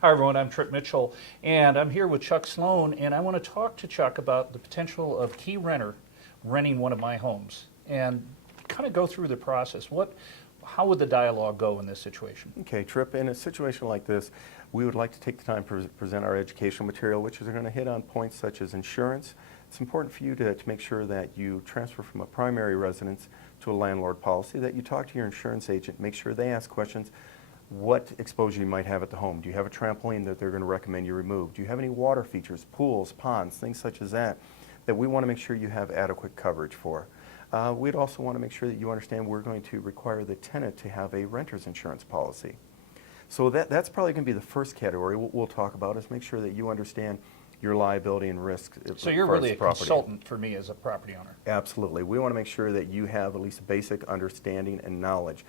Hi, everyone. I'm Trip Mitchell, and I'm here with Chuck Sloan, and I want to talk to Chuck about the potential of Key Renter renting one of my homes and kind of go through the process. How would the dialogue go in this situation? Okay, Trip, in a situation like this, we would like to take the time to present our educational material, which is going to hit on points such as insurance. It's important for you to make sure that you transfer from a primary residence to a landlord policy, that you talk to your insurance agent, make sure they ask questions. What exposure you might have at the home. Do you have a trampoline that they're going to recommend you remove? Do you have any water features, pools, ponds, things such as that we want to make sure you have adequate coverage for? We'd also want to make sure that you understand we're going to require the tenant to have a renter's insurance policy. So that's probably going to be the first category we'll talk about, is make sure that you understand your liability and risk. So you're really a consultant for me as a property owner. Absolutely. We want to make sure that you have at least a basic understanding and knowledge.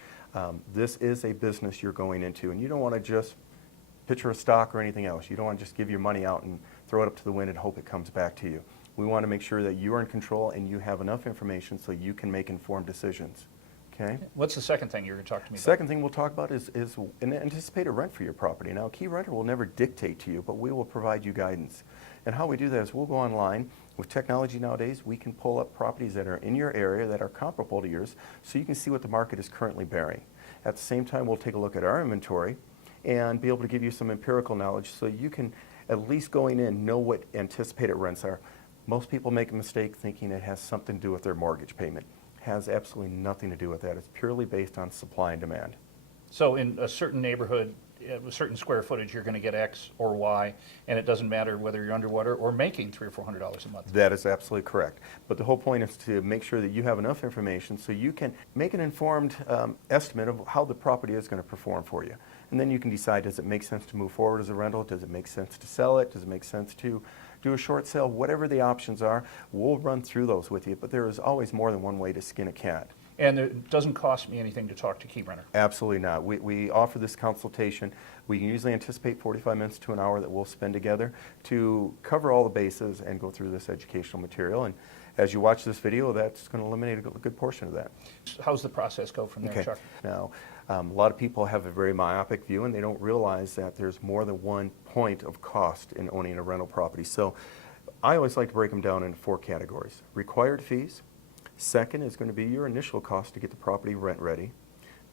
This is a business you're going into, and you don't want to just picture a stock or anything else. You don't want to just give your money out and throw it up to the wind and hope it comes back to you. We want to make sure that you are in control and you have enough information so you can make informed decisions. Okay? What's the second thing you're going to talk to me about? Second thing we'll talk about is an anticipated rent for your property. Now, Key Renter will never dictate to you, but we will provide you guidance. And how we do that is we'll go online. With technology nowadays, we can pull up properties that are in your area that are comparable to yours, so you can see what the market is currently bearing. At the same time, we'll take a look at our inventory and be able to give you some empirical knowledge so you can, at least going in, know what anticipated rents are. Most people make a mistake thinking it has something to do with their mortgage payment. It has absolutely nothing to do with that. It's purely based on supply and demand. So in a certain neighborhood, a certain square footage, you're going to get X or Y, and it doesn't matter whether you're underwater or making $300 or $400 a month. That is absolutely correct. But the whole point is to make sure that you have enough information so you can make an informed estimate of how the property is going to perform for you. And then you can decide, does it make sense to move forward as a rental? Does it make sense to sell it? Does it make sense to do a short sale? Whatever the options are, we'll run through those with you. But there is always more than one way to skin a cat. And it doesn't cost me anything to talk to Key Renter. Absolutely not. We offer this consultation. We can usually anticipate 45 minutes to an hour that we'll spend together to cover all the bases and go through this educational material. And as you watch this video, that's going to eliminate a good portion of that. How's the process go from there, Okay. Chuck? Now, a lot of people have a very myopic view, and they don't realize that there's more than one point of cost in owning a rental property. So I always like to break them down into 4 categories. Required fees. Second is going to be your initial cost to get the property rent ready.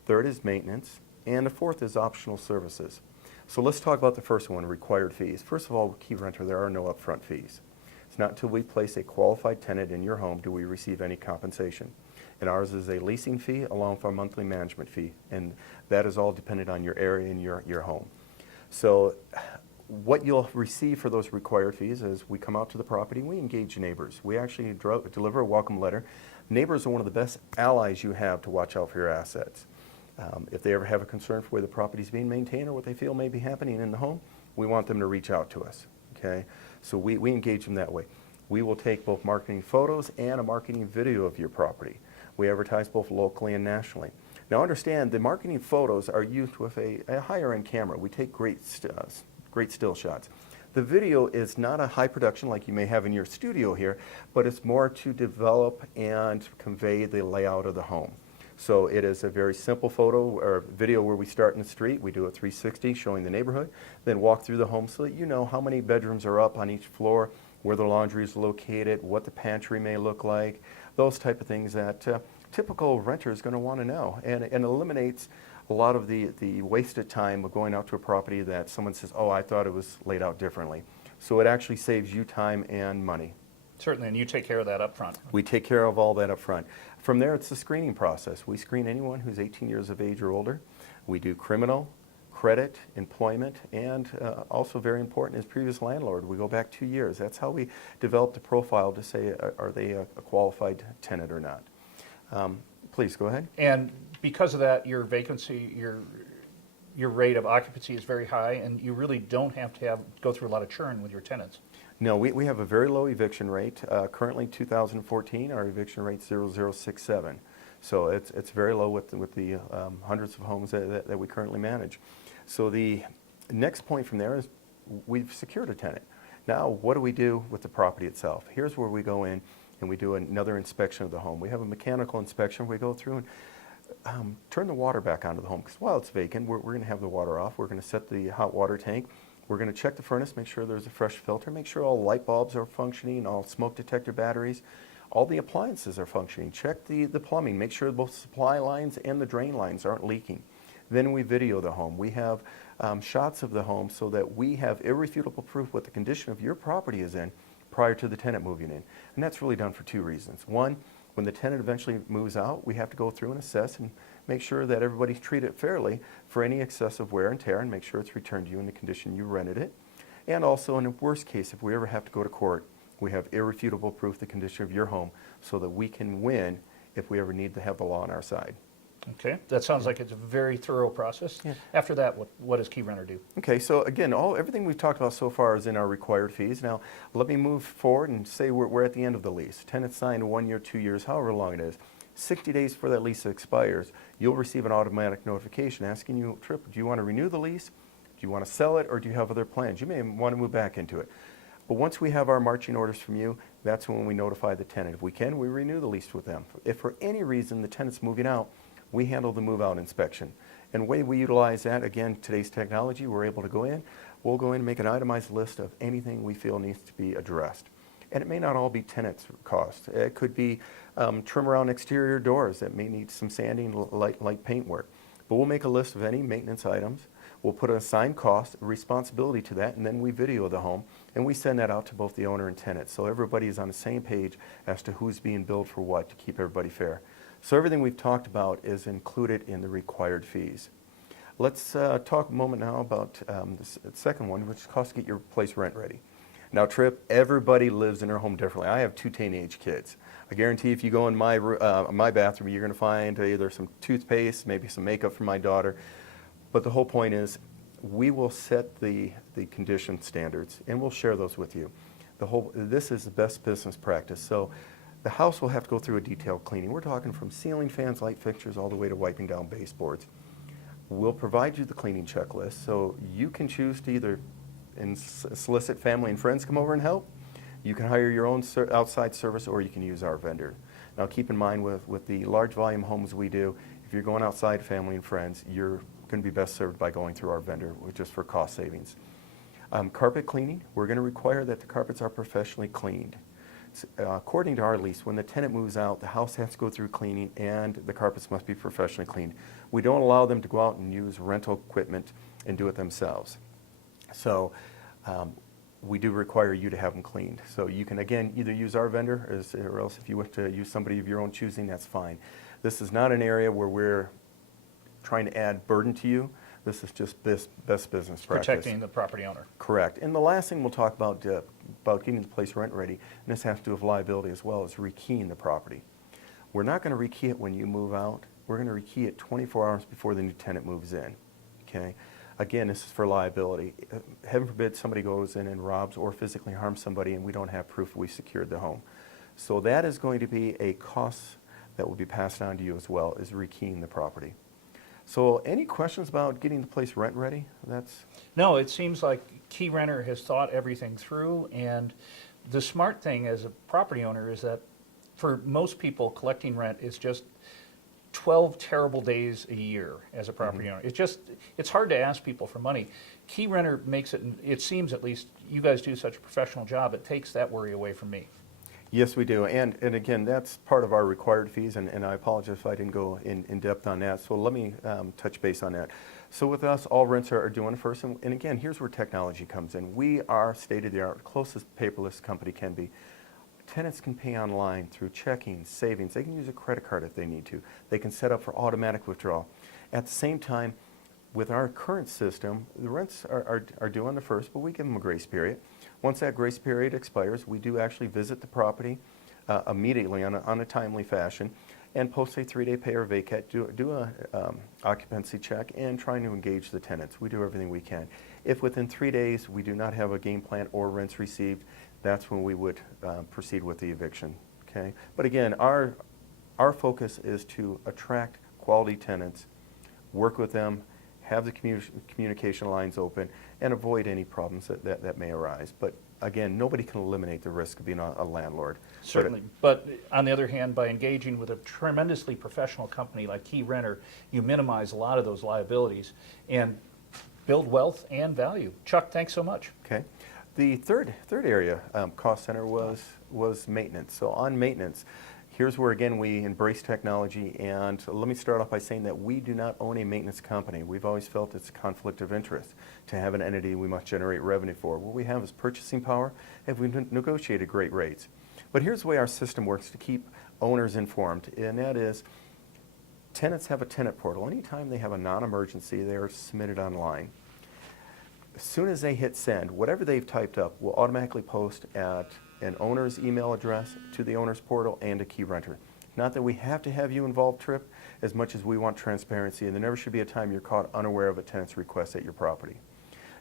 Third is maintenance. And the fourth is optional services. So let's talk about the first one, required fees. First of all, Key Renter, there are no upfront fees. It's not until we place a qualified tenant in your home do we receive any compensation. And ours is a leasing fee along with our monthly management fee. And that is all dependent on your area and your home. So what you'll receive for those required fees is we come out to the property, we engage neighbors. We actually deliver a welcome letter. Neighbors are one of the best allies you have to watch out for your assets. If they ever have a concern for where the property is being maintained or what they feel may be happening in the home, we want them to reach out to us. Okay? So we engage them that way. We will take both marketing photos and a marketing video of your property. We advertise both locally and nationally. Now understand, the marketing photos are used with a higher end camera. We take great still shots. The video is not a high production like you may have in your studio here, but it's more to develop and convey the layout of the home. So it is a very simple photo or video where we start in the street. We do a 360 showing the neighborhood, then walk through the home so that you know how many bedrooms are up on each floor, where the laundry is located, what the pantry may look like, those type of things that typical renter is going to want to know, and eliminates a lot of the wasted time of going out to a property that someone says, oh, I thought it was laid out differently. So it actually saves you time and money. Certainly, and you take care of that up front. We take care of all that up front. From there, it's the screening process. We screen anyone who's 18 years of age or older. We do criminal, credit, employment, and also very important is previous landlord. We go back 2 years. That's how we develop the profile to say, are they a qualified tenant or not. Please, go ahead. And because of that, your vacancy, your rate of occupancy is very high, and you really don't have to go through a lot of churn with your tenants. No, we have a very low eviction rate. Currently, 2014, our eviction rate is 0.067. So it's very low with the hundreds of homes that we currently manage. So the next point from there is we've secured a tenant. Now, what do we do with the property itself? Here's where we go in and we do another inspection of the home. We have a mechanical inspection. We go through and turn the water back onto the home, because while it's vacant, we're going to have the water off. We're going to set the hot water tank. We're going to check the furnace, make sure there's a fresh filter, make sure all light bulbs are functioning, all smoke detector batteries, all the appliances are functioning. Check the plumbing, make sure both supply lines and the drain lines aren't leaking. Then we video the home. We have shots of the home so that we have irrefutable proof what the condition of your property is in prior to the tenant moving in. And that's really done for two reasons. One, when the tenant eventually moves out, we have to go through and assess and make sure that everybody's treated fairly for any excessive wear and tear and make sure it's returned to you in the condition you rented it. And also in the worst case, if we ever have to go to court, we have irrefutable proof the condition of your home so that we can win if we ever need to have the law on our side. Okay, that sounds like it's a very thorough process. Yeah. After that, what does Key Renter do? Okay, so again, everything we've talked about so far is in our required fees. Now, let me move forward and say we're at the end of the lease. Tenant signed 1 year, 2 years, however long it is. 60 days before that lease expires, you'll receive an automatic notification asking you, Tripp, do you want to renew the lease? Do you want to sell it, or do you have other plans? You may want to move back into it. But once we have our marching orders from you, that's when we notify the tenant. If we can, we renew the lease with them. If for any reason the tenant's moving out, we handle the move-out inspection. And the way we utilize that, again, today's technology, we're able to go in, we'll go in and make an itemized list of anything we feel needs to be addressed. And it may not all be tenant's cost. It could be trim around exterior doors that may need some sanding, light paint work. But we'll make a list of any maintenance items. We'll put an assigned cost, responsibility to that, and then we video the home, and we send that out to both the owner and tenant. So everybody is on the same page as to who's being billed for what to keep everybody fair. So everything we've talked about is included in the required fees. Let's talk a moment now about the second one, which costs to get your place rent ready. Now, Tripp, everybody lives in their home differently. I have 2 teenage kids. I guarantee if you go in my bathroom, you're going to find either some toothpaste, maybe some makeup for my daughter. But the whole point is we will set the condition standards, and we'll share those with you. This is the best business practice. So the house will have to go through a detailed cleaning. We're talking from ceiling fans, light fixtures, all the way to wiping down baseboards. We'll provide you the cleaning checklist, so you can choose to either solicit family and friends come over and help. You can hire your own outside service, or you can use our vendor. Now keep in mind with the large volume homes we do, if you're going outside family and friends, you're going to be best served by going through our vendor, just for cost savings. Carpet cleaning, we're going to require that the carpets are professionally cleaned. According to our lease, when the tenant moves out, the house has to go through cleaning and the carpets must be professionally cleaned. We don't allow them to go out and use rental equipment and do it themselves. So we do require you to have them cleaned. So you can, again, either use our vendor or else if you wish to use somebody of your own choosing, that's fine. This is not an area where we're trying to add burden to you. This is just best business practice. Protecting the property owner. Correct. And the last thing we'll talk about getting the place rent ready, and this has to do with liability as well, is rekeying the property. We're not going to rekey it when you move out. We're going to rekey it 24 hours before the new tenant moves in. Okay. Again, this is for liability. Heaven forbid somebody goes in and robs or physically harms somebody and we don't have proof we secured the home. So that is going to be a cost that will be passed on to you as well, is rekeying the property. So any questions about getting the place rent ready? No, it seems like Key Renter has thought everything through, and the smart thing as a property owner is that for most people, collecting rent is just 12 terrible days a year as a property owner. It's hard to ask people for money. Key Renter makes it seems at least you guys do such a professional job, it takes that worry away from me. Yes, we do. And again, that's part of our required fees, and I apologize if I didn't go in depth on that. So let me touch base on that. So with us, all rents are doing first. And again, here's where technology comes in. We are state-of-the-art, closest paperless company can be. Tenants can pay online through checking, savings. They can use a credit card if they need to. They can set up for automatic withdrawal. At the same time, with our current system, the rents are due on the first, but we give them a grace period. Once that grace period expires, we do actually visit the property immediately on a timely fashion and post a 3-day pay or vacate, do a occupancy check, and trying to engage the tenants. We do everything we can. If within 3 days we do not have a game plan or rents received, that's when we would proceed with the eviction. Okay? But again, our focus is to attract quality tenants, work with them, have the communication lines open, and avoid any problems that may arise. But again, nobody can eliminate the risk of being a landlord. Certainly. But on the other hand, by engaging with a tremendously professional company like Key Renter, you minimize a lot of those liabilities. And build wealth and value. Chuck, thanks so much. Okay. The third area, cost center, was maintenance. So on maintenance, here's where again we embrace technology, and let me start off by saying that we do not own a maintenance company. We've always felt it's a conflict of interest to have an entity we must generate revenue for. What we have is purchasing power, and we've negotiated great rates. But here's the way our system works to keep owners informed, and that is tenants have a tenant portal. Anytime they have a non-emergency, they are submitted online. As soon as they hit send, whatever they've typed up will automatically post at an owner's email address to the owner's portal and a key renter. Not that we have to have you involved, Tripp, as much as we want transparency, and there never should be a time you're caught unaware of a tenant's request at your property.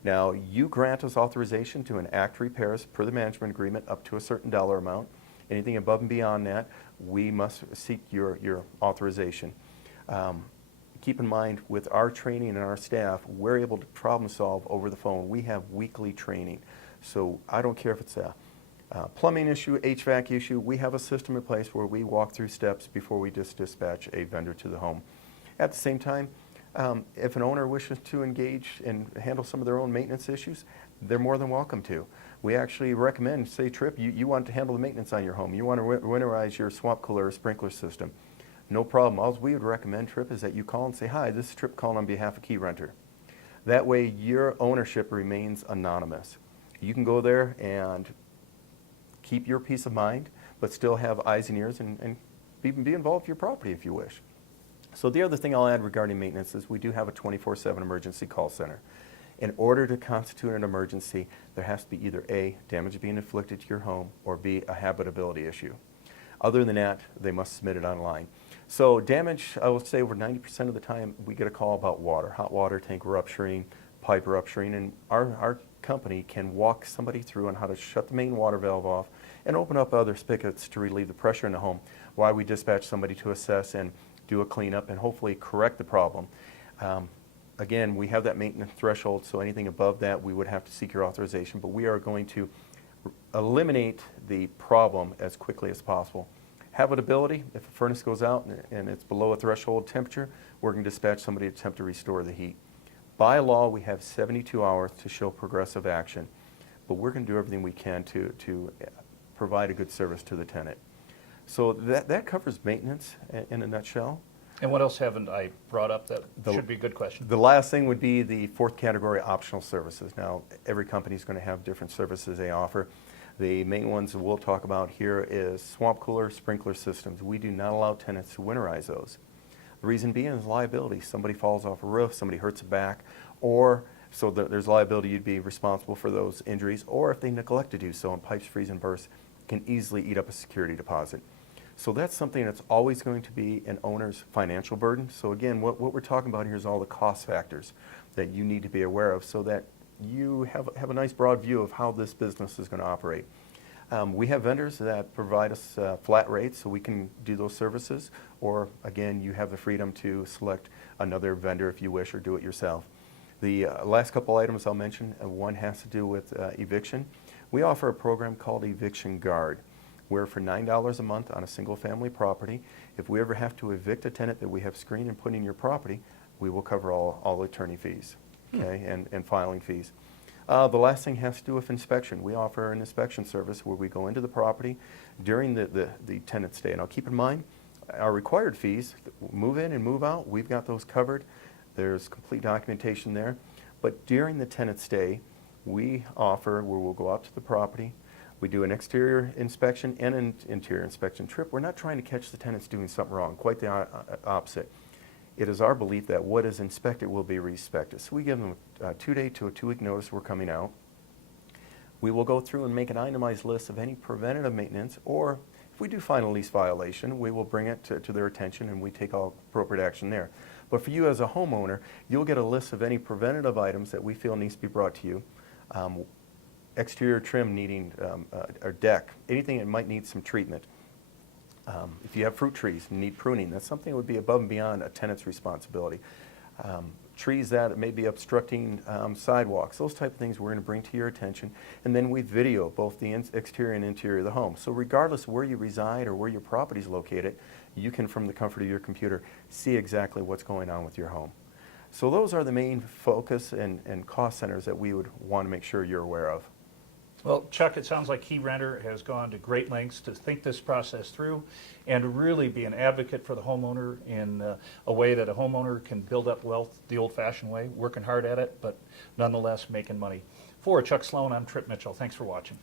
Now, you grant us authorization to enact repairs per the management agreement up to a certain dollar amount. Anything above and beyond that, we must seek your authorization. Keep in mind, with our training and our staff, we're able to problem solve over the phone. We have weekly training. So I don't care if it's a plumbing issue, HVAC issue, we have a system in place where we walk through steps before we just dispatch a vendor to the home. At the same time, if an owner wishes to engage and handle some of their own maintenance issues, they're more than welcome to. We actually recommend, say, Tripp, you want to handle the maintenance on your home. You want to winterize your swamp cooler or sprinkler system. No problem. All we would recommend, Tripp, is that you call and say, hi, this is Tripp calling on behalf of Key Renter. That way your ownership remains anonymous. You can go there and keep your peace of mind, but still have eyes and ears and be involved with your property if you wish. So the other thing I'll add regarding maintenance is we do have a 24/7 emergency call center. In order to constitute an emergency, there has to be either A, damage being inflicted to your home, or B, a habitability issue. Other than that, they must submit it online. So damage, I will say over 90% of the time, we get a call about water, hot water tank rupturing, pipe rupturing, and our company can walk somebody through on how to shut the main water valve off and open up other spigots to relieve the pressure in the home while we dispatch somebody to assess and do a cleanup and hopefully correct the problem. Again, we have that maintenance threshold, so anything above that, we would have to seek your authorization, but we are going to eliminate the problem as quickly as possible. Habitability, if a furnace goes out and it's below a threshold temperature, we're going to dispatch somebody to attempt to restore the heat. By law, we have 72 hours to show progressive action, but we're going to do everything we can to provide a good service to the tenant. So that covers maintenance in a nutshell. And what else haven't I brought up that should be a good question? The last thing would be the fourth category, optional services. Now, every company is going to have different services they offer. The main ones that we'll talk about here is swamp cooler, sprinkler systems. We do not allow tenants to winterize those. The reason being is liability. Somebody falls off a roof, somebody hurts a back, or so there's liability, you'd be responsible for those injuries, or if they neglect to do so and pipes freeze and burst, can easily eat up a security deposit. So that's something that's always going to be an owner's financial burden. So again, what we're talking about here is all the cost factors that you need to be aware of so that you have a nice broad view of how this business is going to operate. We have vendors that provide us flat rates so we can do those services, or again, you have the freedom to select another vendor if you wish, or do it yourself. The last couple items I'll mention, one has to do with eviction. We offer a program called Eviction Guard, where for $9 a month on a single family property, if we ever have to evict a tenant that we have screened and put in your property, we will cover all attorney fees, okay, and filing fees. The last thing has to do with inspection. We offer an inspection service where we go into the property during the tenant stay. Now keep in mind, our required fees, move in and move out, we've got those covered. There's complete documentation there. But during the tenant stay, we offer where we'll go out to the property, we do an exterior inspection and an interior inspection. Tripp, we're not trying to catch the tenants doing something wrong, quite the opposite. It is our belief that what is inspected will be respected. So we give them a 2-day to a 2-week notice we're coming out. We will go through and make an itemized list of any preventative maintenance, or if we do find a lease violation, we will bring it to their attention and we take all appropriate action there. But for you as a homeowner, you'll get a list of any preventative items that we feel needs to be brought to you. Exterior trim needing or deck, anything that might need some treatment. If you have fruit trees and need pruning, that's something that would be above and beyond a tenant's responsibility. Trees that may be obstructing sidewalks, those type of things we're going to bring to your attention. And then we video both the exterior and interior of the home. So regardless of where you reside or where your property is located, you can, from the comfort of your computer, see exactly what's going on with your home. So those are the main focus and cost centers that we would want to make sure you're aware of. Well, Chuck, it sounds like Key Renter has gone to great lengths to think this process through and to really be an advocate for the homeowner in a way that a homeowner can build up wealth the old-fashioned way, working hard at it, but nonetheless making money. For Chuck Sloan, I'm Trip Mitchell. Thanks for watching.